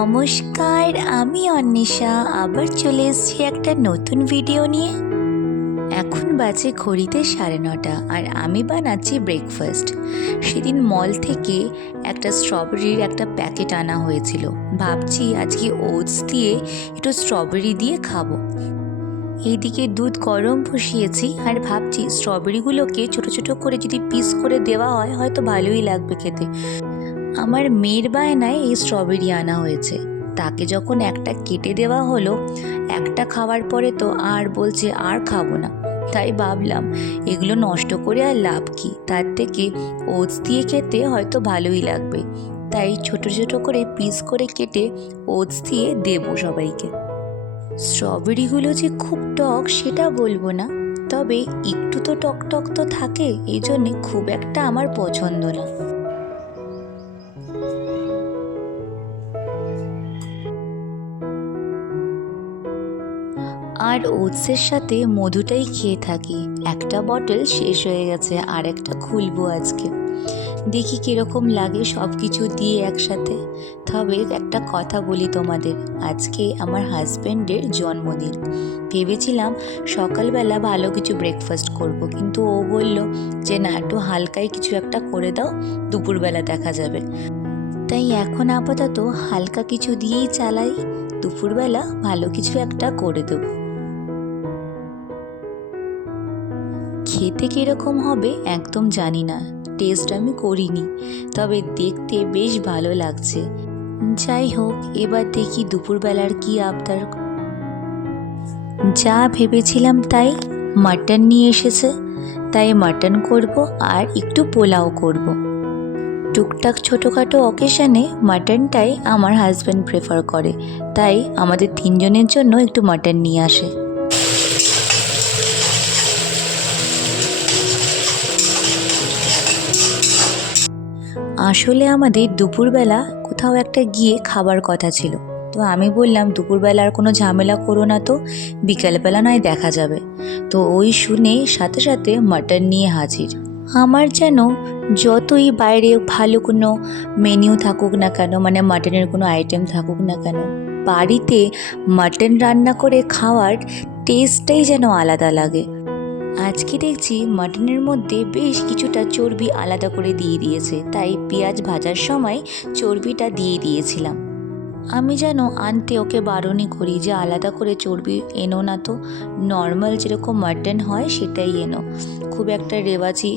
নমস্কার, আমি অন্বেষা আবার চলে এসেছি একটা নতুন ভিডিও নিয়ে। এখন বাজে ঘড়িতে 9:30 আর আমি বানাচ্ছি ব্রেকফাস্ট। সেদিন মল থেকে একটা স্ট্রবেরির একটা প্যাকেট আনা হয়েছিল। ভাবছি আজকে ওটস দিয়ে একটু স্ট্রবেরি দিয়ে খাবো। এইদিকে দুধ গরম বসিয়েছি আর ভাবছি স্ট্রবেরিগুলোকে ছোট ছোট করে যদি পিস করে দেওয়া হয় হয়তো ভালোই লাগবে খেতে। আমার মেয়ের বায়নায় এই স্ট্রবেরি আনা হয়েছে, তাকে যখন একটা কেটে দেওয়া হলো, একটা খাওয়ার পরে তো আর বলছে আর খাবো না। তাই ভাবলাম এগুলো নষ্ট করে আর লাভ কি, তার থেকে ওটস দিয়ে খেতে হয়তো ভালোই লাগবে। তাই ছোট ছোট করে পিস করে কেটে ওটস দিয়ে দেবো সবাইকে। স্ট্রবেরিগুলো যে খুব টক সেটা বলবো না, তবে একটু তো টক টক তো থাকে, এই জন্যে খুব একটা আমার পছন্দ না। আর ওটসের সাথে মধুটাই খেয়ে থাকি। একটা বটল শেষ হয়ে গেছে, আর একটা খুলবো আজকে, দেখি কীরকম লাগে সব কিছু দিয়ে একসাথে। তবে একটা কথা বলি তোমাদের, আজকে আমার হাজব্যান্ডের জন্মদিন। ভেবেছিলাম সকালবেলা ভালো কিছু ব্রেকফাস্ট করব, কিন্তু ও বলল যে না, একটু হালকাই কিছু একটা করে দাও, দুপুরবেলা দেখা যাবে। তাই এখন আপাতত হালকা কিছু দিয়েই চালাই, দুপুরবেলা ভালো কিছু একটা করে দেবো। খেতে কীরকম হবে একদম জানি না, টেস্ট আমি করিনি, তবে দেখতে বেশ ভালো লাগছে। যাই হোক, এবার দেখি দুপুরবেলার কি আবদার। যা ভেবেছিলাম তাই, মাটন নিয়ে এসেছে, তাই মাটন করব আর একটু পোলাও করব। টুকটাক ছোটোখাটো অকেশানে মাটনটাই আমার হাজব্যান্ড প্রেফার করে, তাই আমাদের তিনজনের জন্য একটু মাটন নিয়ে আসে। আসলে আমাদের দুপুরবেলা কোথাও একটা গিয়ে খাবার কথা ছিল, তো আমি বললাম দুপুরবেলা আর কোনো ঝামেলা করো না, তো বিকালবেলা নয় দেখা যাবে। তো ওই শুনে সাথে সাথে মাটন নিয়ে হাজির। আমার যেন যতই বাইরে ভালো কোনো মেনিউ থাকুক না কেন, মানে মাটনের কোনো আইটেম থাকুক না কেন, বাড়িতে মাটন রান্না করে খাওয়ার টেস্টটাই যেন আলাদা লাগে। আজকে দেখছি মাটনের মধ্যে বেশ কিছুটা চর্বি আলাদা করে দিয়ে দিয়েছে, তাই পেঁয়াজ ভাজার সময় চর্বিটা দিয়ে দিয়েছিলাম। আমি যেন আনতে ওকে বারণই করি যে আলাদা করে চর্বি এনো না, তো নর্মাল যেরকম মাটন হয় সেটাই এনো। খুব একটা রেওয়াজি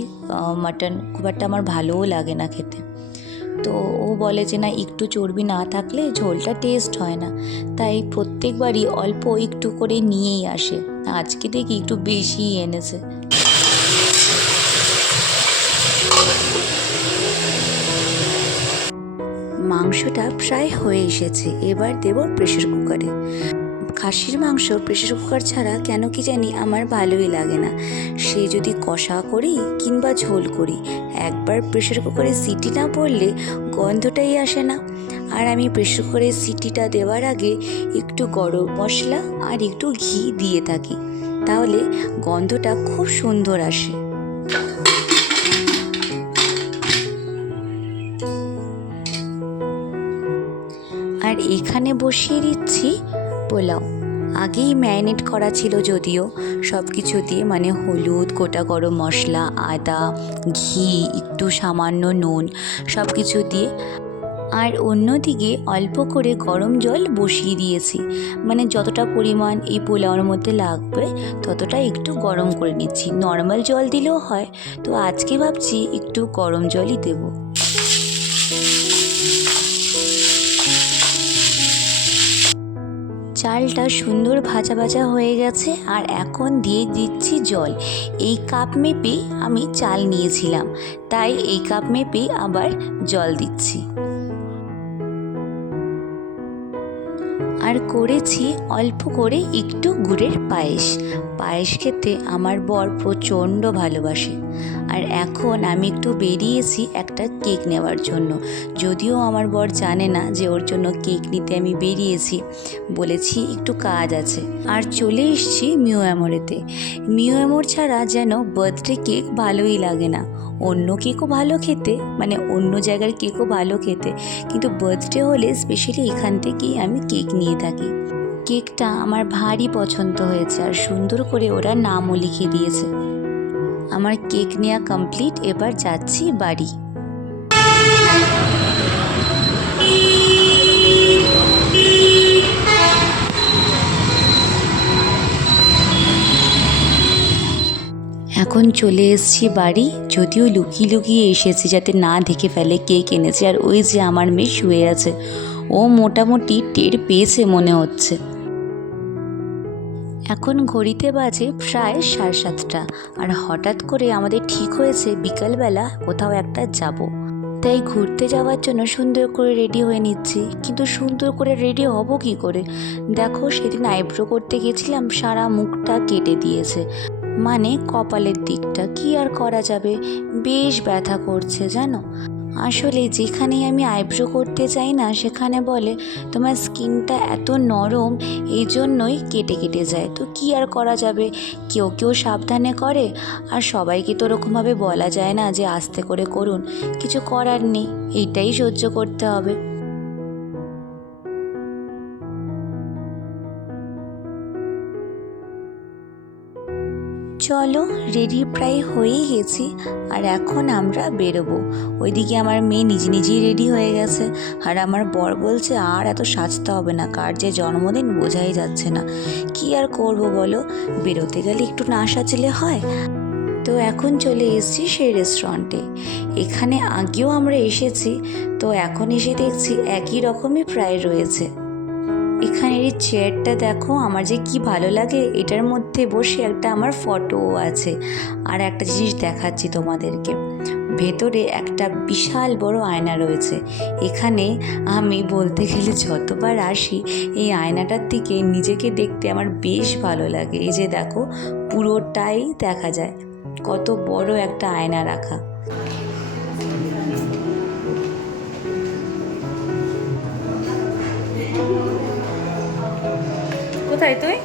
মাটন খুব একটা আমার ভালোও লাগে না খেতে। তো ও বলে যে না, একটু চর্বি না থাকলে ঝোলটা টেস্ট হয় না, তাই প্রত্যেকবারই অল্প একটু করে নিয়েই আসে। আজকে দেখি একটু বেশিই এনেছে। মাংসটা প্রায় হয়ে এসেছে, এবার দেব প্রেসার কুকারে। খাসির মাংস প্রেসার কুকার ছাড়া কেন কি জানি আমার ভালোই লাগে না। সে যদি কষা করি কিংবা ঝোল করি, একবার প্রেসার কুকারে সিটি না পড়লে গন্ধটাই আসে না। আর আমি প্রেসার কুকারে সিটিটা দেওয়ার আগে একটু গরম মশলা আর একটু ঘি দিয়ে থাকি, তাহলে গন্ধটা খুব সুন্দর আসে। আর এখানে বসিয়ে দিচ্ছি পোলাও। আগেই ম্যারিনেট করা ছিল যদিও সব কিছু দিয়ে, মানে হলুদ, গোটা গরম মশলা, আদা, ঘি, একটু সামান্য নুন, সব কিছু দিয়ে। আর অন্যদিকে অল্প করে গরম জল বসিয়ে দিয়েছি, মানে যতটা পরিমাণ এই পোলাওর মধ্যে লাগবে ততটা একটু গরম করে নিচ্ছি। নর্মাল জল দিলেও হয়, তো আজকে ভাবছি একটু গরম জলই দেবো। চালটা সুন্দর ভাজা ভাজা হয়ে গেছে, আর এখন দিয়ে দিচ্ছি জল। এই কাপ মেপেই আমি চাল নিয়েছিলাম, তাই এই কাপ মেপেই আবার জল দিচ্ছি। আর করেছি অল্প করে একটু গুড়ের পায়েস। পায়েস খেতে আমার বর প্রচণ্ড ভালোবাসে। আর এখন আমি একটু বেরিয়েছি একটা কেক নেওয়ার জন্য, যদিও আমার বর জানে না যে ওর জন্য কেক নিতে আমি বেরিয়েছি। বলেছি একটু কাজ আছে, আর চলে এসেছি মিউ অ্যামোরেতে। মিউ অ্যামোর ছাড়া যেন বার্থডে কেক ভালোই লাগে না, অন্য কেকও ভালো খেতে, মানে অন্য জায়গার কেকও ভালো খেতে, কিন্তু বার্থডে হলে স্পেশালি এখান থেকেই আমি কেক নিয়ে থাকি। কেকটা আমার ভারী পছন্দ হয়েছে আর সুন্দর করে ওরা নামও লিখে দিয়েছে। আমার কেক নেওয়া কমপ্লিট, এবার যাচ্ছি বাড়ি। এখন চলে এসেছি বাড়ি, যদিও লুকিয়ে লুকিয়ে এসেছি যাতে না দেখে ফেলে কেক এনেছি। আর ওই যে আমার মেয়ে শুয়ে আছে, ও মোটামুটি টের পেয়েছে মনে হচ্ছে। এখন ঘড়িতে বাজে প্রায় 7:30, আর হঠাৎ করে আমাদের ঠিক হয়েছে বিকালবেলা কোথাও একটা যাব। তাই ঘুরতে যাওয়ার জন্য সুন্দর করে রেডি হয়ে নিচ্ছি। কিন্তু সুন্দর করে রেডি হব কি করে? দেখো, সেদিন আইব্রো করতে গেছিলাম, সারা মুখটা কেটে দিয়েছে, মানে কপালের দিকটা। কি আর করা যাবে, বেশ ব্যথা করছে জানো। আসলে যেখানেই আমি আইব্রো করতে চাই না, সেখানে বলে তোমার স্কিনটা এত নরম, এই জন্যই কেটে কেটে যায়। তো কি আর করা যাবে, কেউ কেউ সাবধানে করে, আর সবাইকে তো ওরকমভাবে বলা যায় না যে আস্তে করে করুন। কিছু করার নেই, এইটাই সহ্য করতে হবে। চলো, রেডি প্রায় হয়েই গেছি, আর এখন আমরা বেরোবো। ওইদিকে আমার মেয়ে নিজে নিজেই রেডি হয়ে গেছে, আর আমার বর বলছে আর এত সাজতে হবে না, কার যে জন্মদিন বোঝাই যাচ্ছে না। কি আর করব বলো, বেরোতে গেলে একটু না সাজলে হয়। তো এখন চলে এসেছি সেই রেস্টুরেন্টে। এখানে আগেও আমরা এসেছি, তো এখন এসে দেখছি একই রকমই প্রায় রয়েছে। এখানের এই চেয়ারটা দেখো, আমার যে কি ভালো লাগে, এটার মধ্যে বসে একটা আমার ফটোও আছে। আর একটা জিনিস দেখাচ্ছি তোমাদেরকে, ভেতরে একটা বিশাল বড় আয়না রয়েছে। এখানে আমি বলতে গেলে যতবার আসি, এই আয়নাটার দিকে নিজেকে দেখতে আমার বেশ ভালো লাগে। এই যে দেখো, পুরোটাই দেখা যায়, কত বড় একটা আয়না রাখা। কোথায় তুই?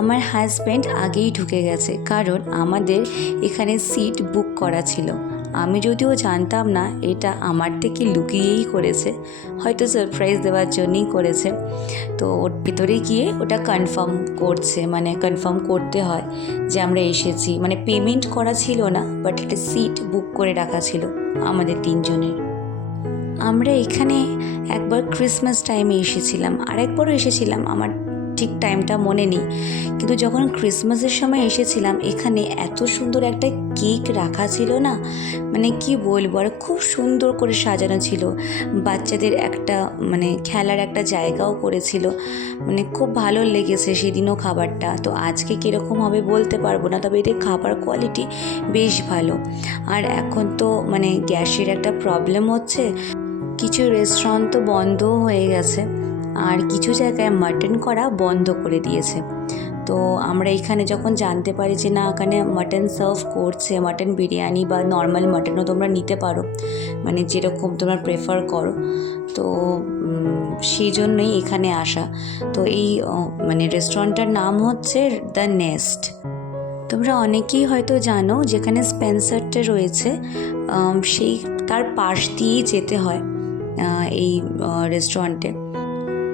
আমার হাজব্যান্ড আগেই ঢুকে গেছে, কারণ আমাদের এখানে সিট বুক করা ছিল। আমি যদিও জানতাম না, এটা আমার থেকে লুকিয়েই করেছে, হয়তো সারপ্রাইজ দেওয়ার জন্যই করেছে। তো ওর ভিতরে গিয়ে ওটা কনফার্ম করছে, মানে কনফার্ম করতে হয় যে আমরা এসেছি। মানে পেমেন্ট করা ছিল না, বাট একটা সিট বুক করে রাখা ছিল আমাদের 3 জনের। আমরা এখানে একবার ক্রিসমাস টাইমে এসেছিলাম, আরেকবারও এসেছিলাম, আমার ঠিক টাইমটা মনে নেই। কিন্তু যখন ক্রিসমাসের সময় এসেছিলাম, এখানে এত সুন্দর একটা কেক রাখা ছিল না, মানে কি বলবো, আর খুব সুন্দর করে সাজানো ছিল। বাচ্চাদের একটা মানে খেলার একটা জায়গাও করেছিল, মানে খুব ভালো লেগেছে সেদিনও খাবারটা। তো আজকে কীরকম হবে বলতে পারবো না, তবে এদের খাবার কোয়ালিটি বেশ ভালো। আর এখন তো মানে গ্যাসের একটা প্রবলেম হচ্ছে, কিছু রেস্টুরেন্ট তো বন্ধও হয়ে গেছে, আর কিছু জায়গায় মাটন করা বন্ধ করে দিয়েছে। তো আমরা এখানে যখন জানতে পারি যে না, এখানে মাটন সার্ভ করছে, মাটন বিরিয়ানি বা নর্মাল মাটনও তোমরা নিতে পারো, মানে যেরকম তোমরা প্রেফার করো, তো সেই জন্যই এখানে আসা। তো এই মানে রেস্টুরেন্টটার নাম হচ্ছে দ্য নেস্ট। তোমরা অনেকেই হয়তো জানো, যেখানে স্পেন্সারটা রয়েছে সেই তার পাশ দিয়েই যেতে হয় এই রেস্টুরেন্টে।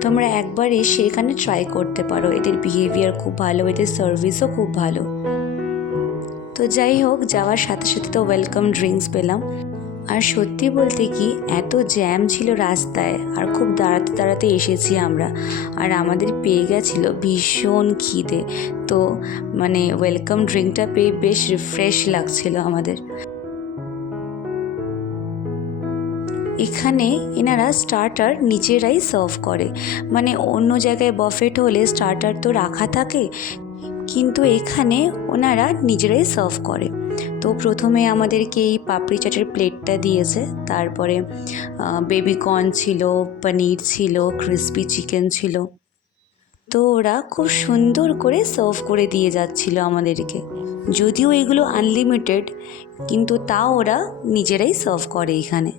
তোমরা একবার এসে এখানে ট্রাই করতে পারো, এদের বিহেভিয়ার খুব ভালো, এদের সার্ভিসও খুব ভালো। তো যাই হোক, যাওয়ার সাথে সাথে তো ওয়েলকাম ড্রিঙ্কস পেলাম। আর সত্যি বলতে কি, এত জ্যাম ছিল রাস্তায়, আর খুব দাঁড়াতে দাঁড়াতে এসেছি আমরা, আর আমাদের পেয়ে গেছিলো ভীষণ খিদে। তো মানে ওয়েলকাম ড্রিঙ্কটা পেয়ে বেশ রিফ্রেশ লাগছিল আমাদের। এখানে এনারা স্টার্টার নিজেরাই সার্ভ করে, মানে অন্য জায়গায় বাফেট হলে স্টার্টার তো রাখা থাকে, কিন্তু এখানে ওনারা নিজেরাই সার্ভ করে। তো প্রথমে আমাদেরকে এই পাপড়ি চাটের প্লেটটা দিয়েছে, তারপরে বেবি কর্ন ছিল, পনির ছিল, ক্রিসপি চিকেন ছিল। তো ওরা খুব সুন্দর করে সার্ভ করে দিয়ে যাচ্ছিল আমাদেরকে, যদিও এগুলো আনলিমিটেড, কিন্তু তাও ওরা নিজেরাই সার্ভ করে এখানে।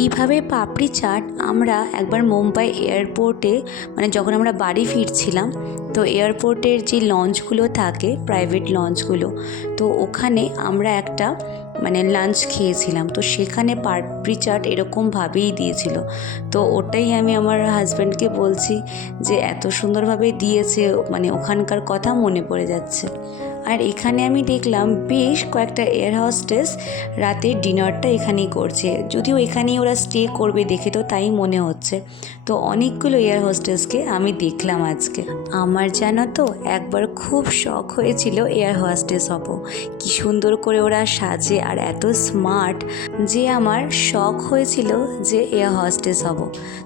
এইভাবে পাপড়ি চাট আমরা একবার মুম্বাই এয়ারপোর্টে মানে যখন আমরা বাড়ি ফিরছিলাম, তো এয়ারপোর্টের যে লঞ্চগুলো থাকে প্রাইভেট লঞ্চগুলো, তো ওখানে আমরা একটা মানে লাঞ্চ খেয়েছিলাম। তো সেখানে পাপড়ি চাট এরকমভাবেই দিয়েছিল। তো ওটাই আমি আমার হাজব্যান্ডকে বলছি যে এত সুন্দরভাবে দিয়েছে, মানে ওখানকার কথা মনে পড়ে যাচ্ছে। আর এখানে আমি দেখলাম বেশ কয়েকটা এয়ার হোস্টেস রাতের ডিনারটা এখানেই করছে, যদিও এখানেই ওরা স্টে করবে দেখে তো তাই মনে হচ্ছে। তো অনেকগুলো এয়ার হোস্টেসকে আমি দেখলাম আজকে। আমার জানো তো একবার খুব শখ হয়েছিল এয়ার হোস্টেস হব। কি সুন্দর করে ওরা সাজে আর এত স্মার্ট যে আমার শখ হয়েছিল যে এয়ার হোস্টেস হব।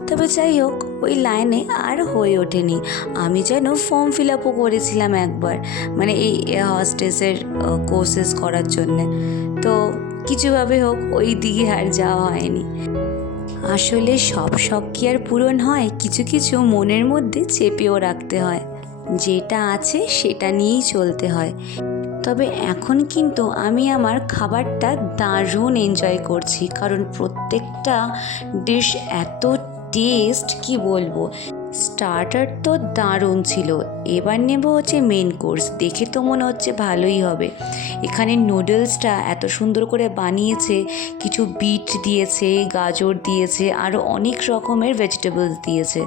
তবে যাই হোক, ওই লাইনে আর হয়ে ওঠেনি। আমি যেন ফর্ম ফিল আপও করেছিলাম একবার, মানে এই এয়ার হোস্টেসের কোর্সেস করার জন্যে। তো কিছুভাবে হোক ওই দিকে আর যাওয়া হয়নি। আসলে সব শখ কি আর পূরণ হয়? কিছু কিছু মনের মধ্যে চেপেও রাখতে হয়, যেটা আছে সেটা নিয়েই চলতে হয়। তবে এখন কিন্তু আমি আমার খাবারটা দারুণ এনজয় করছি, কারণ প্রত্যেকটা ডিশ এত টেস্ট কি বলবো। স্টার্টার তো দারুণ ছিল, এবার নেব হচ্ছে মেন কোর্স। দেখে তো মনে হচ্ছে ভালোই হবে। এখানে নুডলসটা এত সুন্দর করে বানিয়েছে, কিছু বিট দিয়েছে, গাজর দিয়েছে, আরও অনেক রকমের ভেজিটেবলস দিয়েছে।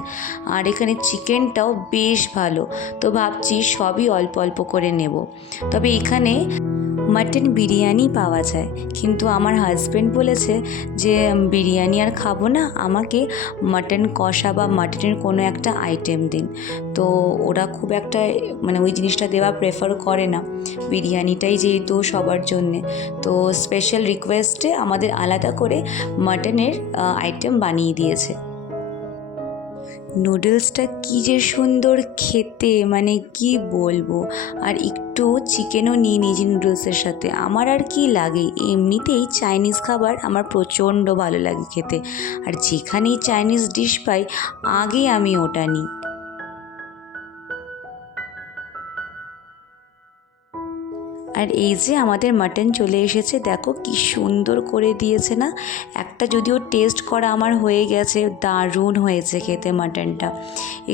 আর এখানে চিকেনটাও বেশ ভালো। তো ভাবছি সবই অল্প অল্প করে নেব। তবে এখানে মাটন বিরিয়ানি পাওয়া যায়, কিন্তু আমার হাজব্যান্ড বলেছে যে বিরিয়ানি আর খাবো না, আমাকে মাটন কষা বা মাটনের কোনো একটা আইটেম দিন। তো ওরা খুব একটা মানে ওই জিনিসটা দেওয়া প্রেফার করে না, বিরিয়ানিটাই যেহেতু সবার জন্যে। তো স্পেশাল রিকোয়েস্টে আমাদের আলাদা করে মাটনের আইটেম বানিয়ে দিয়েছে। নুডলসটা কী যে সুন্দর খেতে, মানে কি বলবো। আর একটু চিকেনও নিয়ে নিয়েছি নুডলসের সাথে। আমার আর কি লাগে, এমনিতেই চাইনিজ খাবার আমার প্রচণ্ড ভালো লাগে খেতে, আর যেখানেই চাইনিজ ডিশ পাই আগে আমি ওটা নিই। আর এই যে আমাদের মাটন চলে এসেছে, দেখো কি সুন্দর করে দিয়েছে না। একটা যদিও টেস্ট করা আমার হয়ে গেছে, দারুণ হয়েছে খেতে মাটনটা।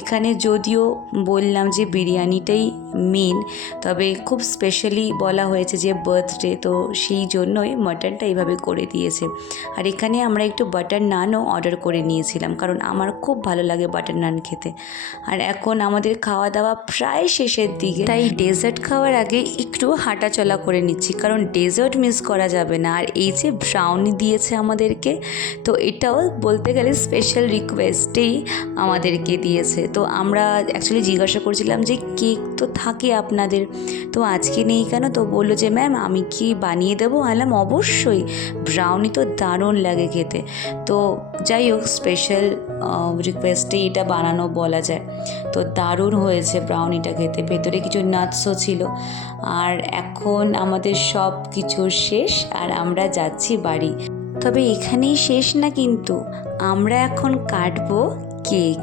এখানে যদিও বললাম যে বিরিয়ানিটাই মেন, তবে খুব স্পেশালি বলা হয়েছে যে বার্থডে, তো সেই জন্যই মাটনটা এইভাবে করে দিয়েছে। আর এখানে আমরা একটু বাটার নানও অর্ডার করে নিয়েছিলাম, কারণ আমার খুব ভালো লাগে বাটার নান খেতে। আর এখন আমাদের খাওয়া দাওয়া প্রায় শেষের দিকে, তাই ডেজার্ট খাওয়ার আগে একটু হাঁটাচলা করে নিচ্ছি, কারণ ডেজার্ট মিস করা যাবে না। আর এই যে ব্রাউনি দিয়েছে আমাদেরকে, তো এটাও বলতে গেলে স্পেশাল রিকোয়েস্টেই আমাদেরকে দিয়েছে। তো আমরা অ্যাকচুয়ালি জিজ্ঞাসা করছিলাম যে কেক তো থাকে আপনাদের, তো আজকে নেই কেন? তো বললো যে ম্যাম আমি কি বানিয়ে দেবো? আলাম অবশ্যই, ব্রাউনি তো দারুণ লাগে খেতে। তো যাই হোক, স্পেশাল রিকোয়েস্টেই এটা বানানো বলা যায়। তো দারুণ হয়েছে ব্রাউনিটা খেতে, ভেতরে কিছু নাটসও ছিল। আর এখন আমাদের সব কিছু শেষ আর আমরা যাচ্ছি বাড়ি। তবে এখানেই শেষ না, কিন্তু আমরা এখন কাটবো কেক।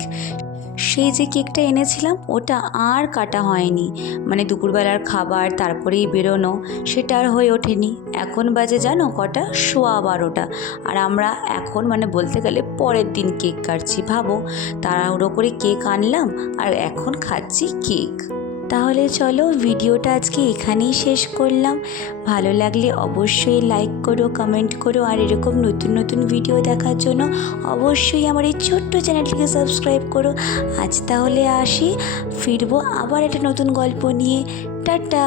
সেই যে কেকটা এনেছিলাম ওটা আর কাটা হয়নি, মানে দুপুরবেলার খাবার তারপরেই বেরোনো, সেটা আর হয়ে ওঠেনি। এখন বাজে জানো কটা? 12:15। আর আমরা এখন মানে বলতে গেলে পরের দিন কেক কাটছি। ভাবো, তাড়াহুড়ো করে কেক আনলাম আর এখন খাচ্ছি কেক। তাহলে চলো ভিডিওটা আজকে এখানেই শেষ করলাম। ভালো লাগলে অবশ্যই লাইক করো, কমেন্ট করো, আর এরকম নতুন নতুন ভিডিও দেখার জন্য অবশ্যই আমার এই ছোট্ট চ্যানেলটিকে সাবস্ক্রাইব করো। আজ তাহলে আসি, ফিরবো আবার একটা নতুন গল্প নিয়ে। টাটা।